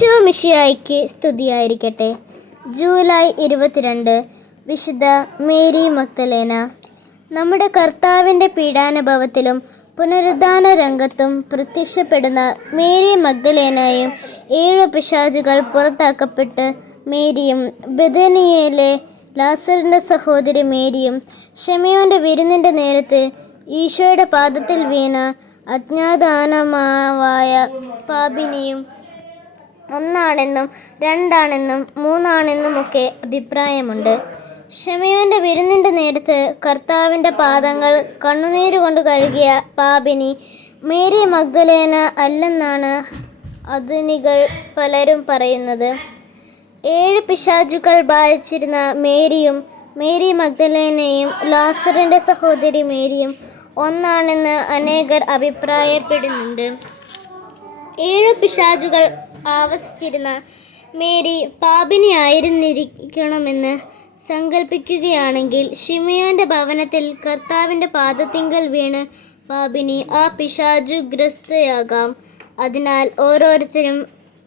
ഈശോ മിശിഹായ്ക്ക് സ്തുതിയായിരിക്കട്ടെ. ജൂലൈ 22 വിശുദ്ധ മേരി മഗ്ദലേന. നമ്മുടെ കർത്താവിൻ്റെ പീഡാനുഭവത്തിലും പുനരുദ്ധാന രംഗത്തും പ്രത്യക്ഷപ്പെടുന്ന മേരി മഗ്ദലേനയും 7 പിശാചുകൾ പുറത്താക്കപ്പെട്ട് മേരിയും ബെഥനിയയിലെ ലാസറിൻ്റെ സഹോദരി മേരിയും ശിമയോൻ്റെ വിരുന്നിൻ്റെ നേരത്ത് ഈശോയുടെ പാദത്തിൽ വീണ അജ്ഞാതാനമാവായ പാപിനിയും ഒന്നാണെന്നും 2 3 അഭിപ്രായമുണ്ട്. ശിമയോൻ്റെ വിരുന്നിൻ്റെ നേരത്ത് കർത്താവിൻ്റെ പാദങ്ങൾ കണ്ണുനീരുകൊണ്ട് കഴുകിയ പാപിനി മേരി മഗ്ദലേന അല്ലെന്നാണ് ആധുനികൾ പലരും പറയുന്നത്. 7 പിശാചുകൾ ബാധിച്ചിരുന്ന മേരിയും മേരി മഗ്ദലേനയും ലാസറിൻ്റെ സഹോദരി മേരിയും ഒന്നാണെന്ന് അനേകർ അഭിപ്രായപ്പെടുന്നുണ്ട്. 7 പിശാചുകൾ ആവസിച്ചിരുന്ന മേരി പാപിനിയായിരുന്നിരിക്കണമെന്ന് സങ്കല്പിക്കുകയാണെങ്കിൽ ശിമയോൻ്റെ ഭവനത്തിൽ കർത്താവിൻ്റെ പാദത്തിങ്കൽ വീണ് പാപിനി ആ പിശാചുഗ്രസ്തയാകാം. അതിനാൽ ഓരോരുത്തരും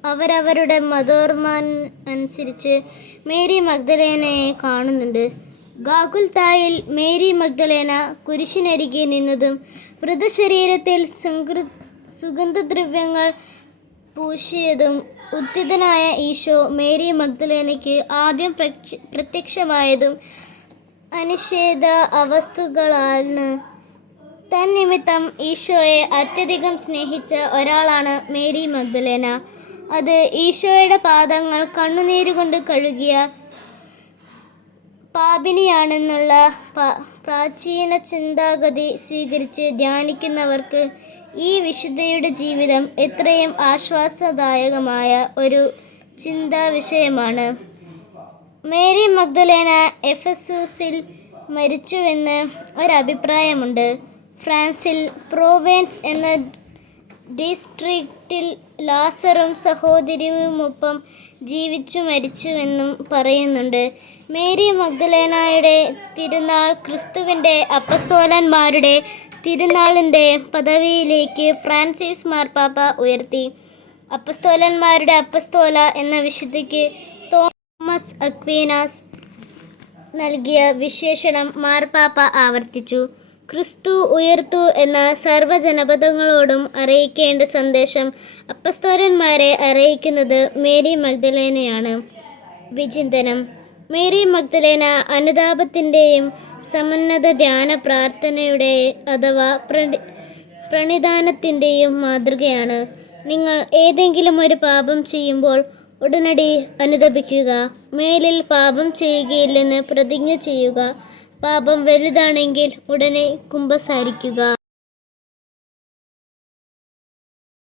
അവരവരുടെ മതോർമ്മ അനുസരിച്ച് മേരി മഗ്ദലേനയെ കാണുന്നുണ്ട്. ഗാഗുൽത്തായിൽ മേരി മഗ്ദലേന കുരിശിനരികെ നിന്നതും മൃതശരീരത്തിൽ സുഗന്ധദ്രവ്യങ്ങൾ പൂശിയതും ഉത്ഥിതനായ ഈശോ മേരി മഗ്ദലേനയ്ക്ക് ആദ്യം പ്രത്യക്ഷമായതും അനിഷേധ അവസ്ഥകളാണ്. തന്നിമിത്തം ഈശോയെ അത്യധികം സ്നേഹിച്ച ഒരാളാണ് മേരി മഗ്ദലേന. അത് ഈശോയുടെ പാദങ്ങൾ കണ്ണുനീരുകൊണ്ട് കഴുകിയ പാപിനിയാണെന്നുള്ള പ്രാചീന ചിന്താഗതി സ്വീകരിച്ച് ധ്യാനിക്കുന്നവർക്ക് ഈ വിശുദ്ധയുടെ ജീവിതം എത്രയും ആശ്വാസദായകമായ ഒരു ചിന്താവിഷയമാണ്. Mary Magdalene എഫെസൂസിൽ മരിച്ചുവെന്ന് ഒരഭിപ്രായമുണ്ട്. ഫ്രാൻസിൽ പ്രോവെൻസ് എന്ന ഡിസ്ട്രിക്റ്റിൽ ലാസറും സഹോദരിയുമൊപ്പം ജീവിച്ചു മരിച്ചുവെന്നും പറയുന്നുണ്ട്. മേരി മഗ്ദലേനയുടെ തിരുനാൾ ക്രിസ്തുവിൻ്റെ അപ്പസ്തോലന്മാരുടെ തിരുനാളിൻ്റെ പദവിയിലേക്ക് ഫ്രാൻസിസ് മാർപ്പാപ്പ ഉയർത്തി. അപ്പസ്തോലന്മാരുടെ അപ്പസ്തോല എന്ന വിശുദ്ധിക്ക് തോമസ് അക്വീനാസ് നൽകിയ വിശേഷണം മാർപ്പാപ്പ ആവർത്തിച്ചു. ക്രിസ്തു ഉയർത്തു എന്ന സർവ്വജനപദങ്ങളോടും അറിയിക്കേണ്ട സന്ദേശം അപ്പസ്തോലന്മാരെ അറിയിക്കുന്നത് മേരി മഗ്ദലേനയാണ്. വിചിന്തനം. മേരി മഗ്ദലേന അനുതാപത്തിൻ്റെയും സമുന്നത ധ്യാന പ്രാർത്ഥനയുടെ അഥവാ പ്രണിധാനത്തിൻ്റെയും മാതൃകയാണ്. നിങ്ങൾ ഏതെങ്കിലും ഒരു പാപം ചെയ്യുമ്പോൾ ഉടനടി അനുതപിക്കുക. മേലിൽ പാപം ചെയ്യുകയില്ലെന്ന് പ്രതിജ്ഞ ചെയ്യുക. പാപം വലുതാണെങ്കിൽ ഉടനെ കുമ്പസാരിക്കുക.